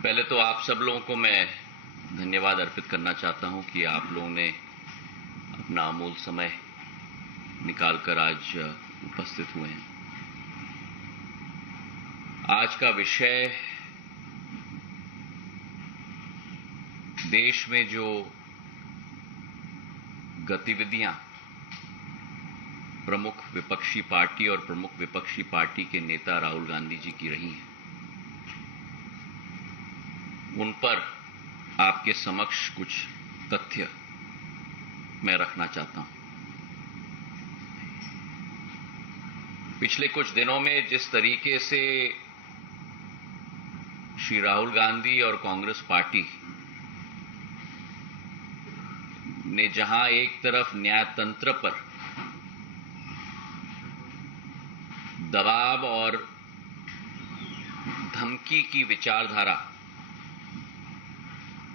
पहले तो आप सब लोगों को मैं धन्यवाद अर्पित करना चाहता हूं कि आप लोगों ने अपना अमूल्य समय निकालकर आज उपस्थित हुए हैं। आज का विषय देश में जो गतिविधियां प्रमुख विपक्षी पार्टी और प्रमुख विपक्षी पार्टी के नेता राहुल गांधी जी की रही हैं, उन पर आपके समक्ष कुछ तथ्य मैं रखना चाहता हूं। पिछले कुछ दिनों में जिस तरीके से श्री राहुल गांधी और कांग्रेस पार्टी ने जहां एक तरफ न्यायतंत्र पर दबाव और धमकी की विचारधारा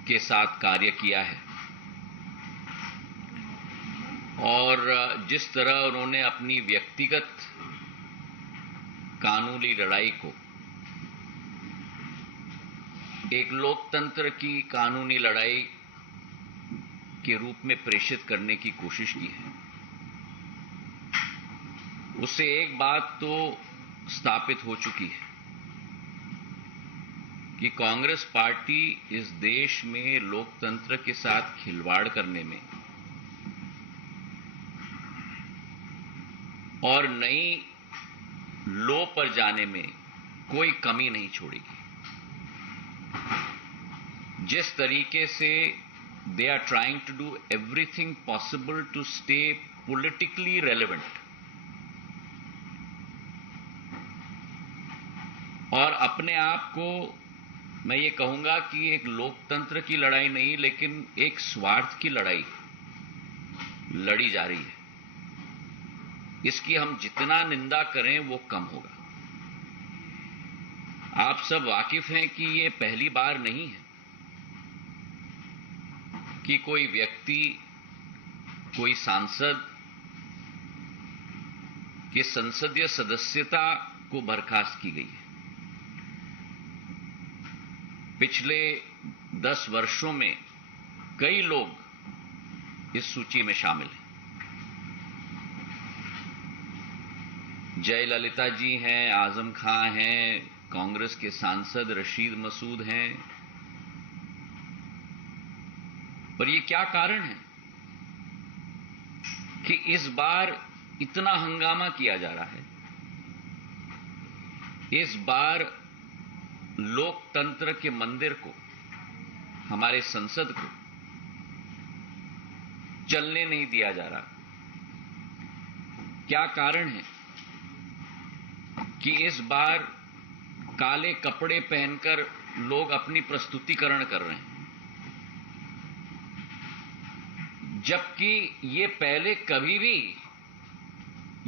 के साथ कार्य किया है और जिस तरह उन्होंने अपनी व्यक्तिगत कानूनी लड़ाई को एक लोकतंत्र की कानूनी लड़ाई के रूप में प्रेषित करने की कोशिश की है, उससे एक बात तो स्थापित हो चुकी है कि कांग्रेस पार्टी इस देश में लोकतंत्र के साथ खिलवाड़ करने में और नई लो पर जाने में कोई कमी नहीं छोड़ेगी। जिस तरीके से they are trying to do everything possible to stay politically relevant और अपने आप को मैं ये कहूंगा कि एक लोकतंत्र की लड़ाई नहीं लेकिन एक स्वार्थ की लड़ाई लड़ी जा रही है, इसकी हम जितना निंदा करें वो कम होगा। आप सब वाकिफ हैं कि ये पहली बार नहीं है कि कोई व्यक्ति, कोई सांसद की संसदीय सदस्यता को बर्खास्त की गई है। पिछले 10 वर्षों में कई लोग इस सूची में शामिल हैं। जयललिता जी हैं, आजम खां हैं, कांग्रेस के सांसद रशीद मसूद हैं। पर ये क्या कारण है कि इस बार इतना हंगामा किया जा रहा है? इस बार लोकतंत्र के मंदिर को, हमारे संसद को चलने नहीं दिया जा रहा। क्या कारण है कि इस बार काले कपड़े पहनकर लोग अपनी प्रस्तुतिकरण कर रहे हैं, जबकि ये पहले कभी भी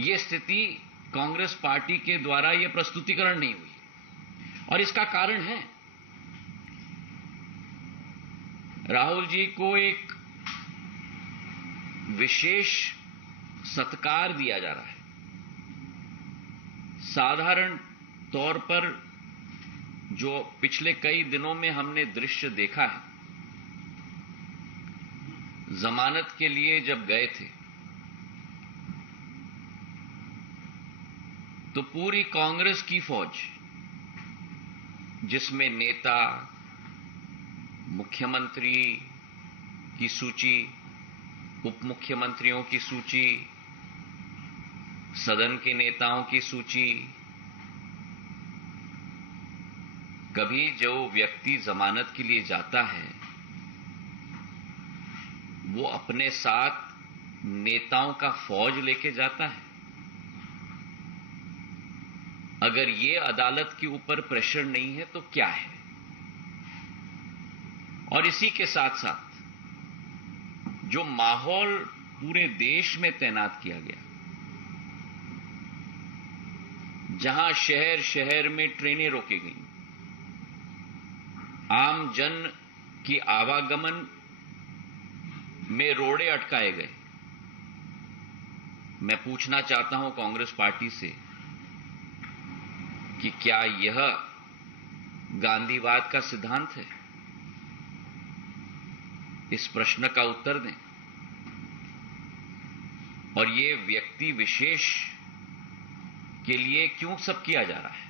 ये स्थिति कांग्रेस पार्टी के द्वारा ये प्रस्तुतिकरण नहीं हुई। और इसका कारण है राहुल जी को एक विशेष सत्कार दिया जा रहा है। साधारण तौर पर जो पिछले कई दिनों में हमने दृश्य देखा है, जमानत के लिए जब गए थे तो पूरी कांग्रेस की फौज, जिसमें नेता, मुख्यमंत्री की सूची, उप मुख्यमंत्रियों की सूची, सदन के नेताओं की सूची, कभी जो व्यक्ति जमानत के लिए जाता है वो अपने साथ नेताओं का फौज लेके जाता है। अगर ये अदालत के ऊपर प्रेशर नहीं है तो क्या है? और इसी के साथ साथ जो माहौल पूरे देश में तैनात किया गया, जहां शहर शहर में ट्रेनें रोकी गईं, आम जन की आवागमन में रोड़े अटकाए गए। मैं पूछना चाहता हूं कांग्रेस पार्टी से कि क्या यह गांधीवाद का सिद्धांत है? इस प्रश्न का उत्तर दें। और ये व्यक्ति विशेष के लिए क्यों सब किया जा रहा है?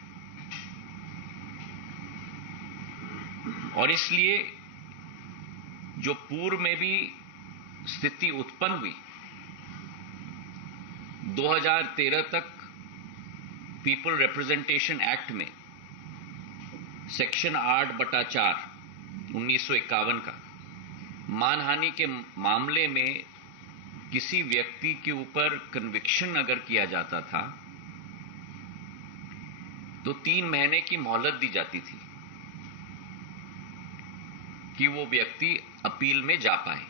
और इसलिए जो पूर्व में भी स्थिति उत्पन्न हुई, 2013 तक पीपल रिप्रेजेंटेशन एक्ट में सेक्शन 8/4 1951 का मानहानि के मामले में किसी व्यक्ति के ऊपर कन्विक्शन अगर किया जाता था तो 3 महीने की मोहलत दी जाती थी कि वो व्यक्ति अपील में जा पाए।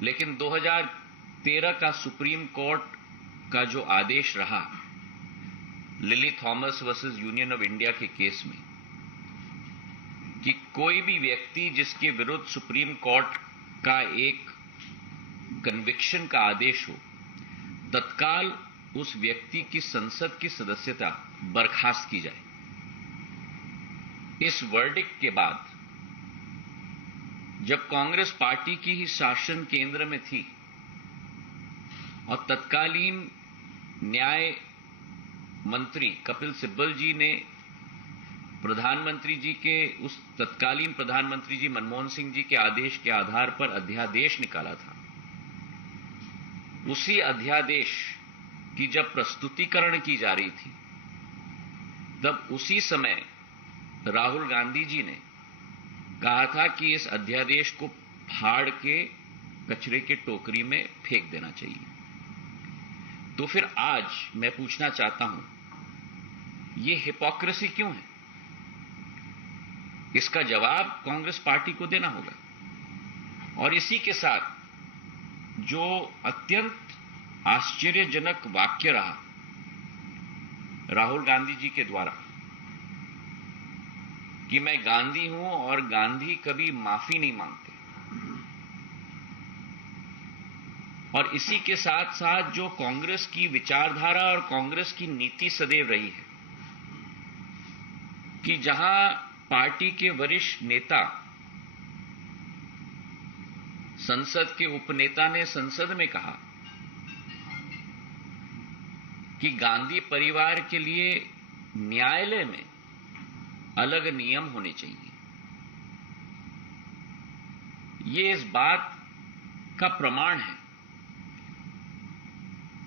लेकिन 2013 का सुप्रीम कोर्ट का जो आदेश रहा lily Thomas versus union of India के केस में, कि कोई भी व्यक्ति जिसके विरुद्ध सुप्रीम कोर्ट का एक कन्विक्शन का आदेश हो, तत्काल उस व्यक्ति की संसद की सदस्यता बर्खास्त की जाए। इस वर्डिक्ट के बाद जब कांग्रेस पार्टी की ही शासन केंद्र में थी और तत्कालीन न्याय मंत्री कपिल सिब्बल जी ने प्रधानमंत्री जी के उस तत्कालीन प्रधानमंत्री जी मनमोहन सिंह जी के आदेश के आधार पर अध्यादेश निकाला था, उसी अध्यादेश की जब प्रस्तुतिकरण की जा रही थी तब उसी समय राहुल गांधी जी ने कहा था कि इस अध्यादेश को फाड़ के कचरे के टोकरी में फेंक देना चाहिए। तो फिर आज मैं पूछना चाहता हूं, यह हिपोक्रेसी क्यों है? इसका जवाब कांग्रेस पार्टी को देना होगा। और इसी के साथ जो अत्यंत आश्चर्यजनक वाक्य रहा राहुल गांधी जी के द्वारा कि मैं गांधी हूं और गांधी कभी माफी नहीं मांगते, और इसी के साथ साथ जो कांग्रेस की विचारधारा और कांग्रेस की नीति सदैव रही है कि जहां पार्टी के वरिष्ठ नेता, संसद के उपनेता ने संसद में कहा कि गांधी परिवार के लिए न्यायालय में अलग नियम होने चाहिए, ये इस बात का प्रमाण है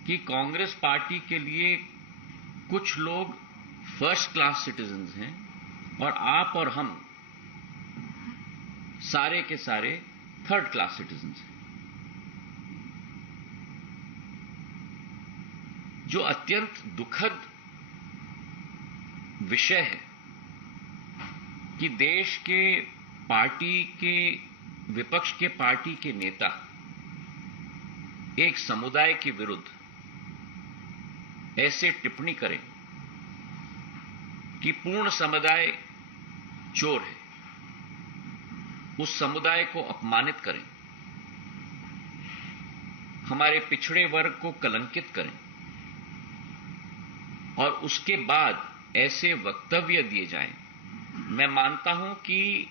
कि कांग्रेस पार्टी के लिए कुछ लोग फर्स्ट क्लास सिटीजन्स हैं और आप और हम सारे के सारे थर्ड क्लास सिटीजन्स हैं। जो अत्यंत दुखद विषय है कि देश के पार्टी के विपक्ष के पार्टी के नेता एक समुदाय के विरुद्ध ऐसे टिप्पणी करें कि पूर्ण समुदाय चोर है, उस समुदाय को अपमानित करें, हमारे पिछड़े वर्ग को कलंकित करें और उसके बाद ऐसे वक्तव्य दिए जाएं। मैं मानता हूं कि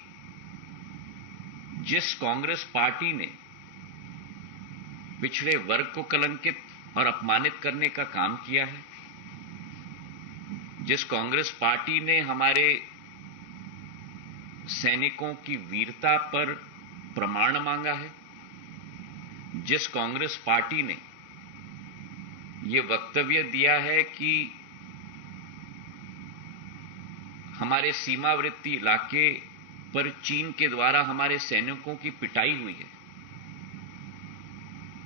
जिस कांग्रेस पार्टी ने पिछड़े वर्ग को कलंकित और अपमानित करने का काम किया है, जिस कांग्रेस पार्टी ने हमारे सैनिकों की वीरता पर प्रमाण मांगा है, जिस कांग्रेस पार्टी ने यह वक्तव्य दिया है कि हमारे सीमावर्ती इलाके पर चीन के द्वारा हमारे सैनिकों की पिटाई हुई है,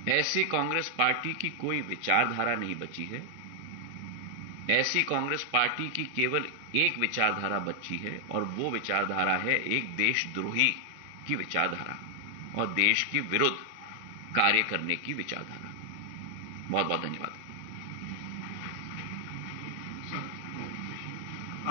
ऐसी कांग्रेस पार्टी की कोई विचारधारा नहीं बची है। ऐसी कांग्रेस पार्टी की केवल एक विचारधारा बची है और वो विचारधारा है एक देशद्रोही की विचारधारा और देश के विरुद्ध कार्य करने की विचारधारा। बहुत बहुत धन्यवाद।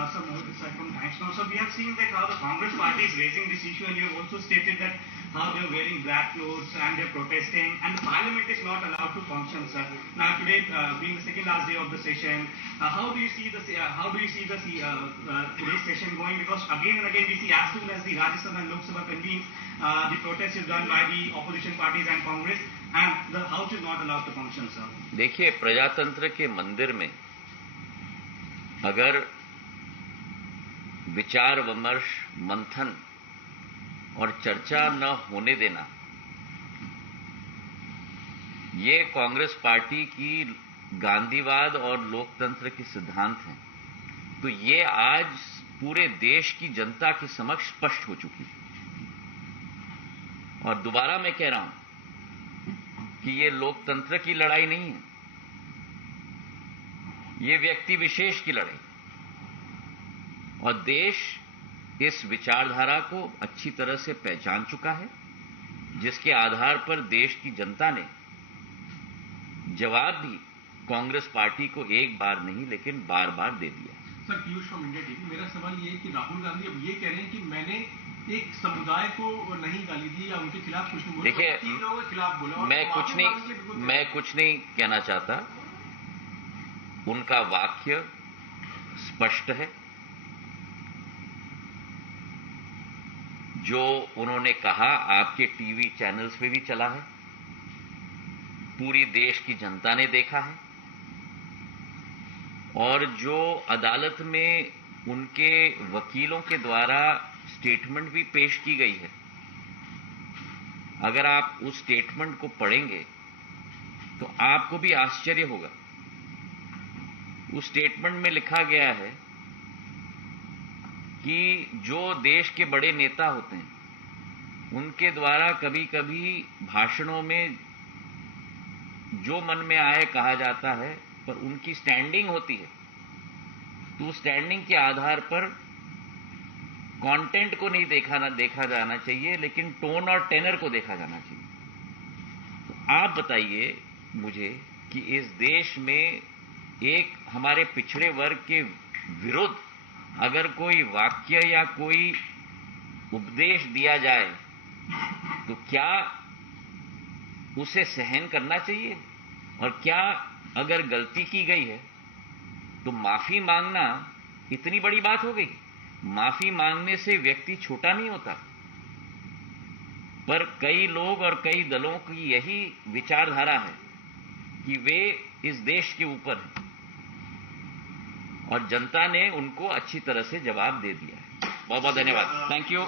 Sir, Mohit Desai from Times Now. So we have seen that how the Congress party is raising this issue, and you have also stated that how they are wearing black clothes and they are protesting, and the Parliament is not allowed to function, sir. Now today, being the second last day of the session, how do you see today's session going? Because again and again we see as soon as the Rajya Sabha and Lok Sabha convenes, the protest is done by the opposition parties and Congress, and the House is not allowed to function, sir. देखिए, प्रजातंत्र के मंदिर में अगर विचार विमर्श, मंथन और चर्चा न होने देना, ये कांग्रेस पार्टी की गांधीवाद और लोकतंत्र के सिद्धांत हैं, तो ये आज पूरे देश की जनता के समक्ष स्पष्ट हो चुकी है। और दोबारा मैं कह रहा हूं कि ये लोकतंत्र की लड़ाई नहीं है, ये व्यक्ति विशेष की लड़ाई, और देश इस विचारधारा को अच्छी तरह से पहचान चुका है, जिसके आधार पर देश की जनता ने जवाब भी कांग्रेस पार्टी को एक बार नहीं लेकिन बार बार दे दिया। Sir, Piyush from India TV, मेरा सवाल ये है कि राहुल गांधी अब ये कह रहे हैं कि मैंने एक समुदाय को नहीं गाली दी या उनके खिलाफ कुछ नहीं बोला, देखिए, 3 लोगों के खिलाफ बोला। मैं कुछ नहीं कहना चाहता। उनका वाक्य स्पष्ट है। जो उन्होंने कहा आपके टीवी चैनल्स पे भी चला है, पूरी देश की जनता ने देखा है, और जो अदालत में उनके वकीलों के द्वारा स्टेटमेंट भी पेश की गई है, अगर आप उस स्टेटमेंट को पढ़ेंगे तो आपको भी आश्चर्य होगा। उस स्टेटमेंट में लिखा गया है कि जो देश के बड़े नेता होते हैं उनके द्वारा कभी कभी भाषणों में जो मन में आए कहा जाता है, पर उनकी स्टैंडिंग होती है, तो स्टैंडिंग के आधार पर कंटेंट को नहीं देखा जाना चाहिए, लेकिन टोन और टेनर को देखा जाना चाहिए। तो आप बताइए मुझे कि इस देश में एक हमारे पिछड़े वर्ग के विरुद्ध अगर कोई वाक्य या कोई उपदेश दिया जाए तो क्या उसे सहन करना चाहिए? और क्या अगर गलती की गई है तो माफी मांगना इतनी बड़ी बात हो गई? माफी मांगने से व्यक्ति छोटा नहीं होता, पर कई लोग और कई दलों की यही विचारधारा है कि वे इस देश के ऊपर हैं, और जनता ने उनको अच्छी तरह से जवाब दे दिया है। बहुत बहुत धन्यवाद। Thank you.